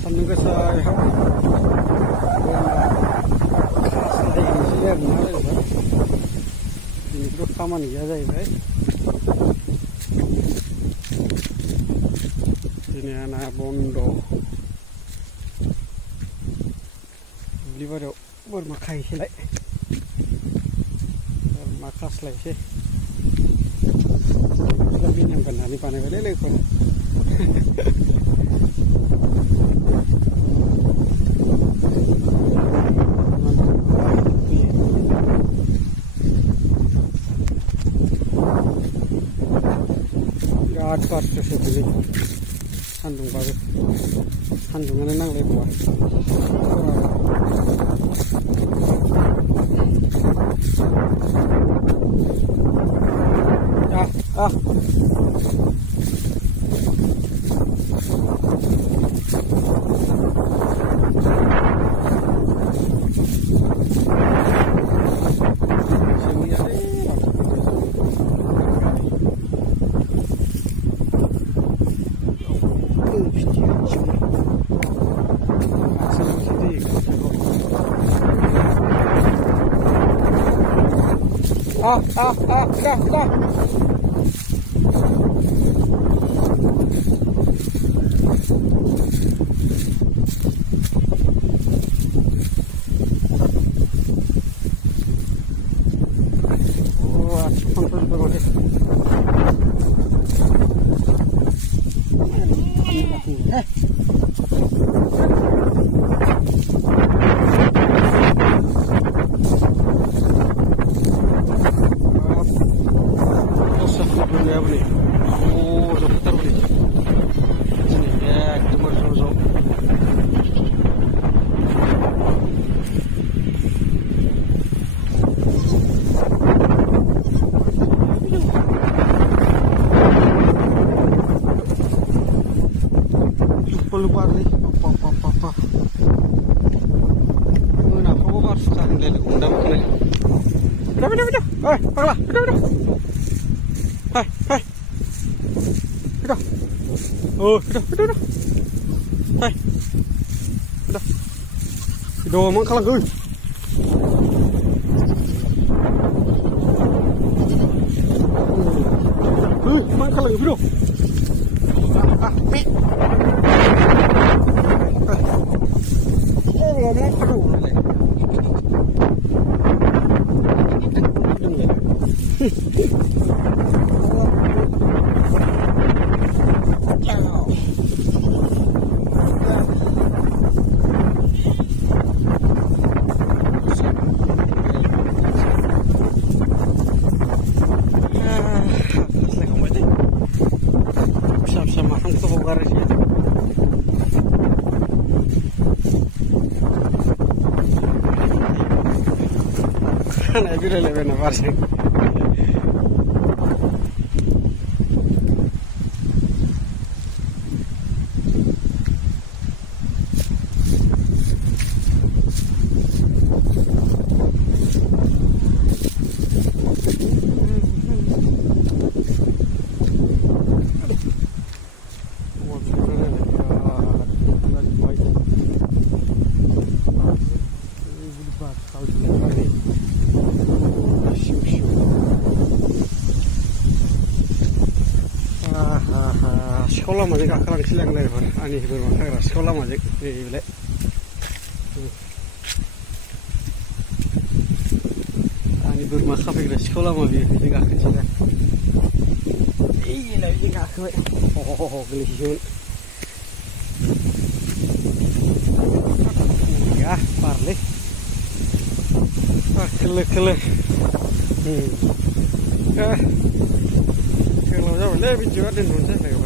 सान्दुं गोसायाव खास्लायनोसै आरोना जाहैबाय दिनैथ' खामानि गैया जाहैबाय दिनै आंना बन्द' दुब्लिबारियाव बोरमा खाहैसैलाय बोरमा खास्लायसै बिनियाम गाननानै बानायबायलै लोगोफोर बिराद बारसोसो दिनै सान्दुंबाबो सान्दुंआनो नांलायबावा udah. Wah, kontrol banget. Lupa nih, apa. Kenapa gua harus sekarang dari undang kene? Udah. Paklah. Udah. Hai. Udah. Oh, udah. Hai. Udah. Udah mau kalah gue. Mang kalah gue. Mi. Nah, itu udah lebih nafas sih. Sekolah masih gak kerang silang dari mana? Ani bermakna sekolah masih di beli. Ani bermakna pikir sekolah masih di gak kecilan. Iya lah ini gak kue. Oh gelisiun. Ya parle. Kele. Kalau jauh lebih jauh dari nonton saya.